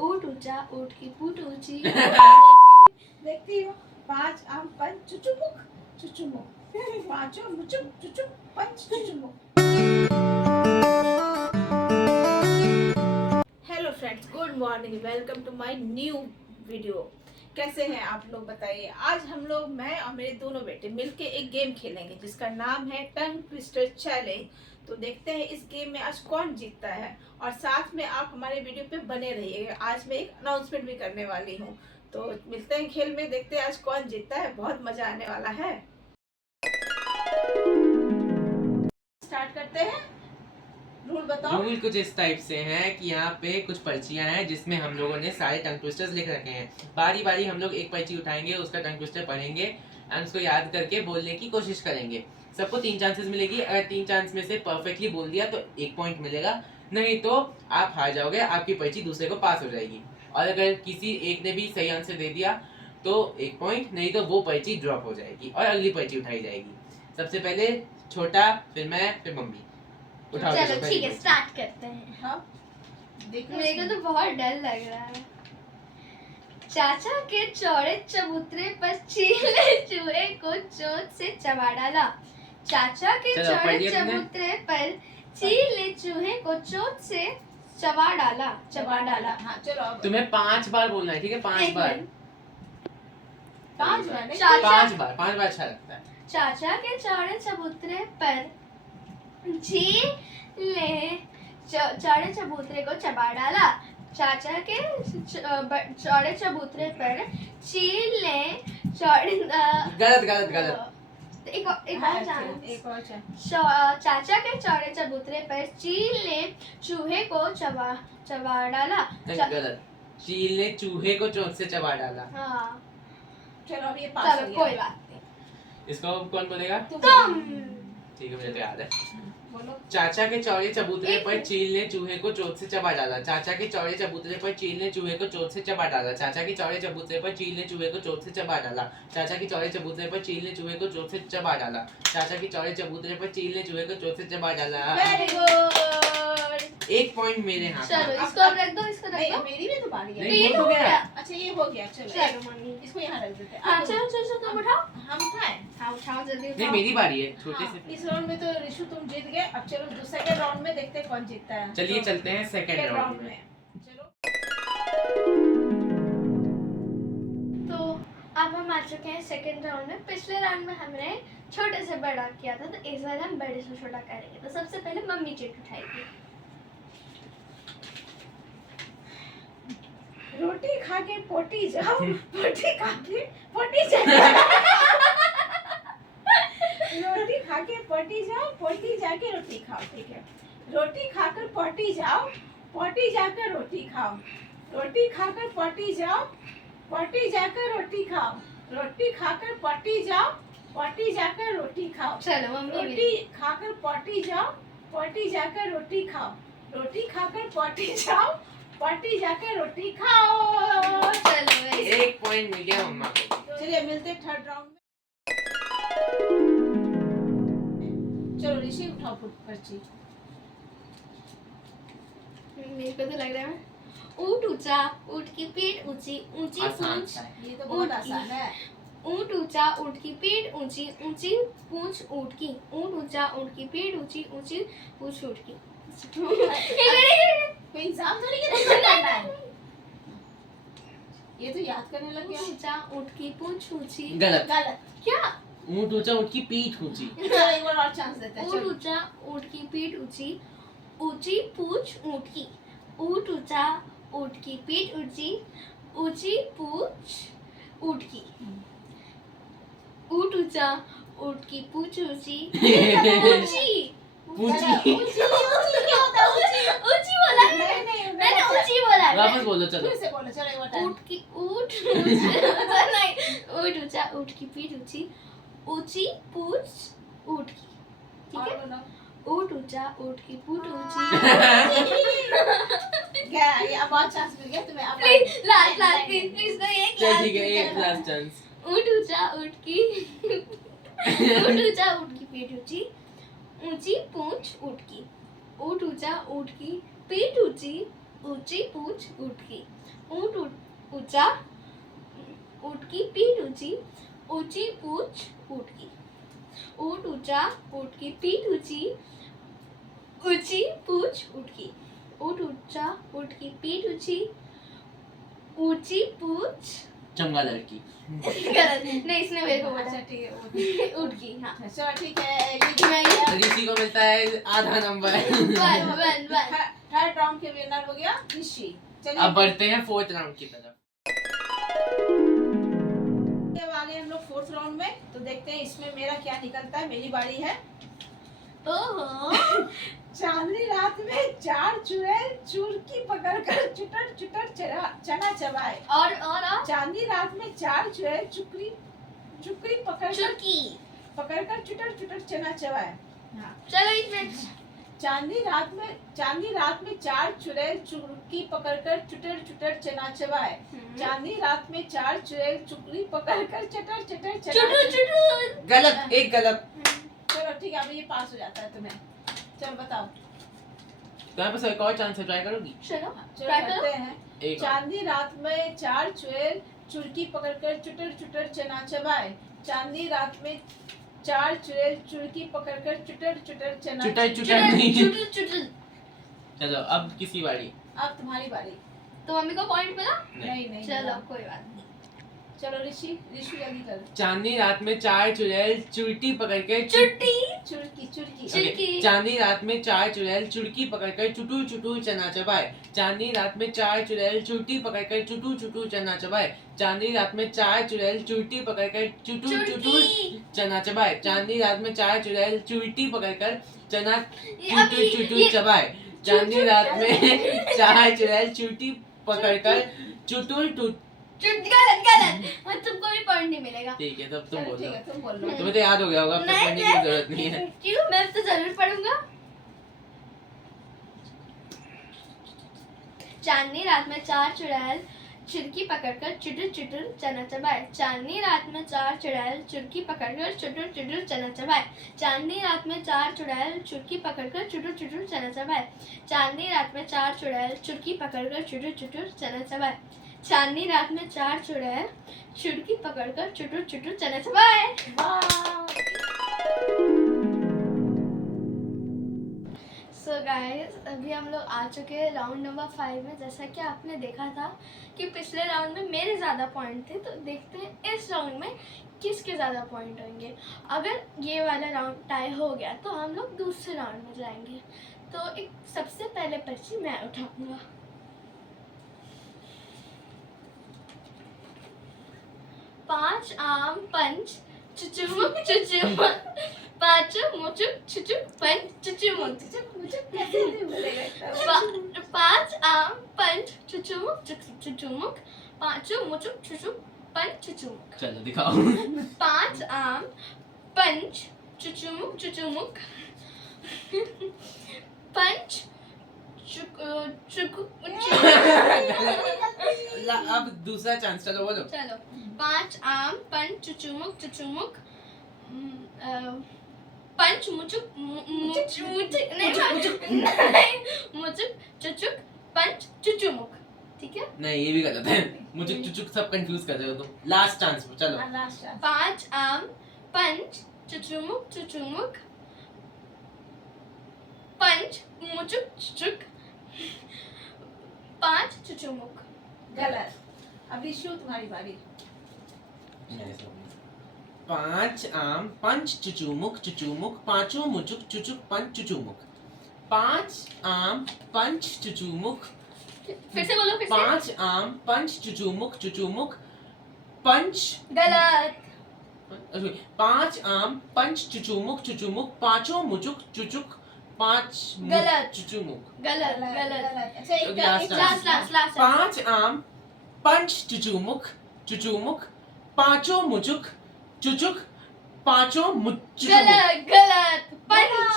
ऊट ऊंचा ऊट की पूट ऊंची। देखती हो 5 आम पंच चुचुमुक चुचुमुक, पांचों मुचुक चुचुक पंच चुचुमुक। Hello friends, good morning, welcome to my new video. कैसे हैं आप लोग बताइए। आज हम लोग, मैं और मेरे दोनों बेटे मिलके एक गेम खेलेंगे जिसका नाम है टंग ट्विस्टर चैलेंज। तो देखते हैं इस गेम में आज कौन जीतता है, और साथ में आप हमारे वीडियो पे बने रहिएगा। आज मैं एक अनाउंसमेंट भी करने वाली हूँ। तो मिलते हैं खेल में, देखते हैं आज कौन जीतता है। बहुत मजा आने वाला है। स्टार्ट करते हैं। रूल बताओ। रूल कुछ इस टाइप से है कि यहाँ पे कुछ पर्चियां हैं जिसमें हम लोगों ने सारे टंग ट्विस्टर्स लिख रखे हैं। बारी बारी हम लोग एक पर्ची उठाएंगे, उसका टंग ट्विस्टर पढ़ेंगे एंड उसको याद करके बोलने की कोशिश करेंगे। सबको 3 चांसेस मिलेगी। अगर 3 चांस में से परफेक्टली बोल दिया तो 1 पॉइंट मिलेगा, नहीं तो आप हार जाओगे, आपकी पर्ची दूसरे को पास हो जाएगी। और अगर किसी एक ने भी सही आंसर दे दिया तो 1 पॉइंट, नहीं तो वो पर्ची ड्रॉप हो जाएगी और अगली पर्ची उठाई जाएगी। सबसे पहले छोटा, फिर मैं, फिर मम्मी। उठाओ चलो पहली ठीक है, पर्ची। स्टार्ट करते हैं। हाँ, देखो मेरे को तो बहुत डर लग रहा है। चाचा के चौड़े चबूतरे पर चीले चूहे को चोट से चबा डाला। चाचा के चलो, चौड़े पढ़ लिया तुमने? चबूतरे पर चीले चूहे को चोट से चबा डाला। हाँ चलो अब तुम्हें 5 बार बोलना है, ठीक है? 5 एक बार। मिनट। 5 बार नहीं? चाचा 5 बार, 5 बार अच्छा लगता है। चाचा के चौड़े चबूतरे पर चौड़े चबूतरे को चबा डाला। चाचा के चौड़े चबूतरे पर चील ने गलत गलत गलत। एक हाँ, और चांस। एक और चांस। चाचा के चौड़े चबूतरे पर चील ने चूहे को चबा डाला। गलत। चील ने चूहे को चोंच से चबा डाला। हाँ, चलो अब ये पास चलो हो कोई गया। बात नहीं। इसको कौन बोलेगा? तुम। ठीक है, मुझे तो याद है। बोलो। चाचा के चौड़े चबूतरे एक पर मिनट। चील ने चूहे को चोंच से चबा डाला। चाचा के चौड़े चबूतरे पर चील ने चूहे को चोंच से चबा डाला। चाचा के चौड़े चबूतरे पर चील ने चूहे को चोंच से चबा डाला। चाचा के चौड़े चबूतरे पर चील ने चूहे को चोंच से चबा डाला। चाचा के चौड़े चबूतरे पर चील ने चूहे को चोंच से चबा डाला। Very good. 1 पॉइंट मेरे हाथ चलो में। इसको अब रख दो, इसको रख नहीं, दो। मेरी भी तो बारी है। नहीं, ये वो तो तो हो गया। गया। अच्छा ये हो गया। चलो चलो मम्मी। इसको यहाँ रख देते हैं। हाँ अब चलो चलो चलो, तुम उठाओ। हम उठाएं। हाँ उठाओ, जल्दी नहीं, उठाओ। मेरी बारी है, छोटे हाँ, से। इस राउंड में तो ऋषु तुम जीत गए। अब चलो सेकंड राउंड में देखते हैं कौन जीतता है। चलिए तो चलते हैं सेकंड सेकंड राउंड राउंड में। में। चलो तो अब हम आ चुके हैं सेकंड राउंड में। पिछले राउंड में हमने छोटे से बड़ा किया था, तो इस बार हम बड़े से छोटा करेंगे। तो सबसे पहले मम्मी चिट उठाएगी। रोटी खा के पोटी जाओ, पोटी खा के पोटी जाओ। रोटी खा के पोटी जाओ, पोटी जाके रोटी खाओ। ठीक है। रोटी खाकर पोटी जाओ, पोटी जाकर रोटी खाओ। रोटी खाकर पोटी जाओ, पोटी जाकर रोटी खाओ। रोटी खाकर पोटी जाओ, पोटी जाकर रोटी खाओ। चलो मम्मी भी। रोटी खाकर पोटी जाओ, पोटी जाकर रोटी खाओ। रोटी खाकर पोटी जाओ, पोटी जाकर रोटी खाओ। चलो very good। 1 पॉइंट मिल गया मम्मा को। चलिए मिलते हैं थर्ड राउंड में। चलो ऋषि उठाओ पर्ची। मेरे को तो लग रहा है ऊंट ऊंचा, ऊंट की पीठ ऊंची, ऊंची आसान पूंछ। सा है। ये तो बहुत ऊँट की। आसान है। ऊंट ऊंचा, ऊंट की पीठ ऊंची, ऊंची पूंछ ऊंट की। ऊंट ऊंचा, ऊंट की पीठ ऊंची, ऊंची पूंछ ऊंट की। कोई एग्जाम थोड़ी के तो करना है। ये तो याद करने लग ऊंट गया। ऊंचा, ऊंट की पूंछ ऊंची। गलत। गलत। क्या? ऊंट ऊंचा, ऊंट की पीठ ऊंची। चलो एक बार और चांस देते हैं। ऊंट चलो। ऊंचा, ऊंट की पीठ ऊंची, ऊंची पूंछ ऊंट की। ऊंट ऊंचा, ऊंट की पीठ ऊंची, ऊंची पूंछ ऊंट की। ऊंट ऊंचा, ऊंट की पूंछ ऊंची, ऊंची पूंची। ऊंची क्या होता है? ऊंची बोला नहीं, नहीं, मैंने ऊंची बोला। वापस बोलो चलो। फिर से बोलो। चलो एक बार टाइम। ऊंट की ऊंट ऊंचा नहीं, ऊंट ऊंचा, ऊंट की पीठ ऊंची, ऊंची पूंछ ऊंट की। ठीक और है। बोलो। ऊंट ऊंचा, ऊंट की पूंछ ऊंची। क्या ये अब और चांस मिल गया तुम्हें। अब प्लीज लास्ट प्लीज प्लीज तो एक चल लास्ट। ठीक है, एक लास्ट चांस। ऊंट ऊंचा, ऊंट की ऊंट ऊंचा, ऊंट की पीठ ऊंची, ऊंची पूंछ ऊंट की। ऊंट ऊंचा, ऊंट की पीठ ऊंची, ऊंची पूछ ऊँट की। ऊँट ऊंचा, ऊँट की पीठ ऊंची, ऊंची पूछ ऊँट की। ऊँट ऊंचा, ऊँट की पीठ ऊंची, ऊंची पूछ ऊँट की। ऊँट ऊंचा, ऊँट की पीठ ऊंची, ऊंची पूछ चमगादड़ की। गलत नहीं, इसने मेरे को बोला अच्छा ठीक है ऊँट की। हाँ अच्छा ठीक है ये मैं ऋषि को मिलता है आधा नंबर। वन थर्ड राउंड के विनर हो गया ऋषि। चलिए अब बढ़ते हैं फोर्थ राउंड की तरफ। अब आगे हम लोग फोर्थ राउंड में, तो देखते हैं इसमें मेरा क्या निकलता है। मेरी बारी है। ओहो चांदनी रात में 4 चुड़ैल चुरकी पकड़कर चुटर चुटर चना चबाए। और चांदनी रात में 4 चुड़ैल चुकरी पकड़कर चुटर चुटर चना चबाए। हाँ। चलो 1 मिनट। चांदनी रात में 4 चुड़ैल चुरकी पकड़कर चुटर चुटर चना चबाए। चांदनी रात में 4 चुड़ैल चुकरी पकड़कर चटर चटर चना गलत, एक गलत। चलो ठीक है, अब ये पास हो जाता है तुम्हें। चलो बताओ। तुम्हारे पास एक और चांस है, ट्राई करोगी? चलो चलो ट्राई करो। करते हैं। एक और। चांदनी रात में 4 चुड़ैल चुरकी पकड़कर चुटर चुटर चना चबाए। चांदनी रात में 4 चुड़ैल चुरकी पकड़कर चुटर चुटर चना चुटर चुटर नहीं। चुटल। चलो अब किसकी बारी? अब तुम्हारी बारी। तो मम्मी को पॉइंट मिला? नहीं चलो कोई बात नहीं। चलो ऋषि जल्दी कर। चांदनी रात में 4 चुड़ैल चुड़की पकड़कर चुट्टी चुरकी चुरकी चिड़की। चांदनी रात में 4 चुड़ैल चुड़की पकड़कर चुटू चुटू चना चबाए। चांदनी रात में 4 चुड़ैल चुड़की पकड़कर चुटू चुटू चना चबाए। चांदनी रात में 4 चुड़ैल चुड़की पकड़कर चुटू चुटू चना चबाए। चांदनी रात में 4 चुड़ैल चुड़की पकड़कर चना चुटू चुटू चबाए। चांदनी रात में 4 चुड़ैल चुड़की पकड़कर चुटू गलत तुमको भी पॉइंट नहीं मिलेगा। ठीक है, तब तुम चलो बोल ठीक दो। है, तुम बोल लो। तुम्हें तो याद हो गया होगा, अब तक पढ़ने की जरूरत नहीं है। क्यों? मैं तो जरूर पढ़ूंगा। चांदनी रात में 4 चुड़ैल चुरकी पकड़कर चुटुर चुटुर चना चबाए। चांदनी रात में 4 चुड़ैल चुरकी पकड़कर चुटुर चुटुर चना चबाए। चांदनी रात में 4 चुड़ैल चुरकी पकड़कर चुटुर चुटुर चना चबाए। चांदनी रात में 4 चुड़ैल चुरकी पकड़कर चुटुर चुटुर चना चबाए। चांदनी रात में 4 चुड़ैल चुरकी पकड़कर चुटुर चुटुर चना चबाए। सो गाइस, अभी हम लोग आ चुके हैं राउंड नंबर 5 में। जैसा कि आपने देखा था कि पिछले राउंड में मेरे ज़्यादा पॉइंट थे, तो देखते हैं इस राउंड में किसके ज़्यादा पॉइंट होंगे। अगर ये वाला राउंड टाई हो गया तो हम लोग दूसरे राउंड में जाएंगे। तो एक सबसे पहले पर्ची मैं उठाऊंगा। पांच आम पंच चुचुमुक चुचुमुक, पांचों मुचुक चुचुक पंच चुचुमुक। पांच आम पंच चुचुमुक चुचुमुक, पांचों मुचुक चुचुक पंच चुचुमुक। चलो दिखाओ। 5 आम पंच चुचुमुक चुचुमुक, पंच अब दूसरा चांस, चलो बोलो। चलो 5 आम पंच चुचुमुक चुचुमुक, पंच मुचुक मुचुक चुचुक पंच चुचुमुक। ठीक है? नहीं, ये भी गलत है। मुझे चुचुक सब कंफ्यूज कर रहे हो तुम। लास्ट चांस चलो। 5 आम पंच चुचुमुक चुचुमुक, पंच मुचुक चुचुक, 5 चुचुमुक। गलत। अब ऋषि तुम्हारी बारी। 5 आम पंच चुचुमुक चुचुमुक, पांचों मुचुक चुचुक पंच चुचुमुक। 5 आम पंच चुचुमुक। फिर से बोलो, फिर से। 5 आम पंच चुचुमुक चुचुमुक, पंच गलत। 5 आम पंच चुचुमुक चुचुमुक, पांचों मुचुक चुचुक 5 गलत। चुचुमुक। गलत गलत। अच्छा एक लास्ट 5 आम पंच चुचुमुक चुचुमुक, पांचों मुचुक चुचुक, पांचों मुचुक। गलत गलत। पंच।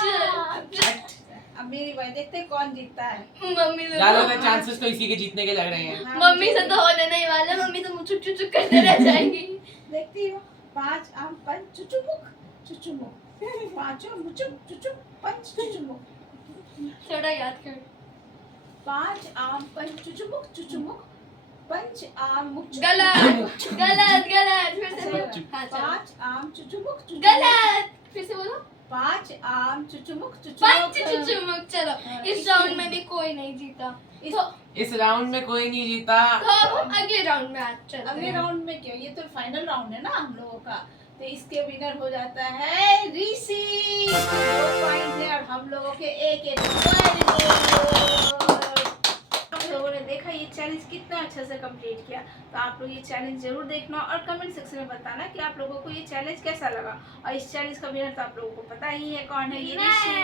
अब मेरी बारी, देखते हैं कौन जीतता है। मम्मी से ज्यादातर चांसेस तो इसी के जीतने के लग रहे हैं। हाँ, मम्मी से तो होने नहीं वाला। मम्मी तो मुचुक चुचुक करते रह जाएंगी। देखती हो। 5 आम पंच चुचुमुक चुचुमुक, पांचों मुचुक चुचुक पंच चुचुमुक। थोड़ा याद कर। 5 आम पंच चुचुमुक चुचुमुक, पंच आम मुक गलत गलत गलत, फिर से बोलो। हाँ, चलो। 5 आम चुचुमुक चुचुमुक, गलत, फिर से बोलो। 5 आम चुचुमुक पंच चुचुमुक। चुचुमुक। चलो, हाँ, इस इसलिए- राउंड में भी कोई नहीं जीता, इस- तो इस राउंड में कोई नहीं जीता। अब हम अगले राउंड में आज चलते अगले हैं। राउंड में क्या, ये तो फाइनल राउंड है ना हम लोगों का, तो इसके विनर हो जाता है ऋषि, 2 पॉइंट है, और हम लोगों के एक आप लोगों ने देखा ये चैलेंज कितना अच्छा से कंप्लीट किया, तो आप लोग ये चैलेंज जरूर देखना और कमेंट सेक्शन में बताना कि आप लोगों को ये चैलेंज कैसा लगा। और इस चैलेंज का विनर तो आप लोगों को पता ही है कौन है, ये ऋषि।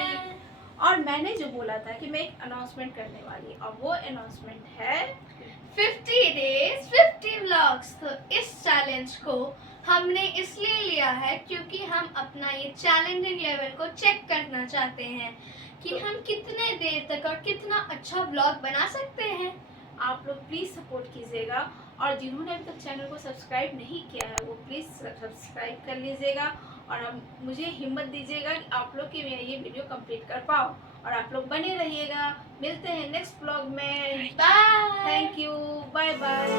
और मैंने जो बोला था कि मैं एक अनाउंसमेंट करने वाली, और वो अनाउंसमेंट है 50 days 50 vlogs। तो इस चैलेंज को हमने इसलिए लिया है क्योंकि हम अपना ये चैलेंजिंग लेवल को चेक करना चाहते हैं कि हम कितने देर तक और कितना अच्छा व्लॉग बना सकते हैं। आप लोग प्लीज़ सपोर्ट कीजिएगा, और जिन्होंने अभी तक चैनल को सब्सक्राइब नहीं किया है वो प्लीज़ सब्सक्राइब कर लीजिएगा, और हम मुझे हिम्मत दीजिएगा कि आप लोग की मैं ये वीडियो कंप्लीट कर पाऊँ, और आप लोग बने रहिएगा। मिलते हैं नेक्स्ट ब्लॉग में। Bye. Thank you, bye bye.